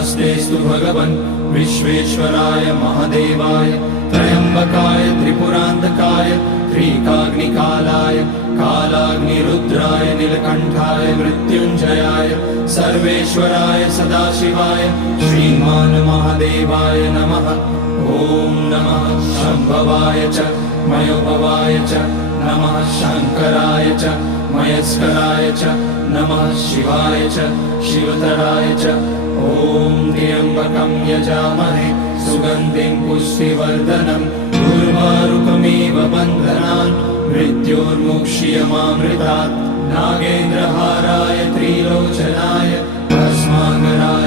नमस्तेस्तु भगवन् विश्वेश्वराय महादेवाय त्र्यम्बकाय त्रिपुरान्तकाय त्रिकाग्निकालाय कालाग्निरुद्राय नीलकण्ठाय मृत्युञ्जयाय सर्वेश्वराय सदाशिवाय श्रीमान् महादेवाय नमः। ॐ नमः शम्भवाय च मयोभवाय च नमः शङ्कराय च मयस्कराय च नमः शिवाय च शिवतराय च। ॐ त्र्यम्बकं यजामहे सुगन्धिं पुष्टिवर्धनम् उर्वारुकमिव बन्धनान् मृत्योर्मुक्ष्यमामृतात्। नागेन्द्रहाराय त्रिलोचनाय भस्माङ्गराय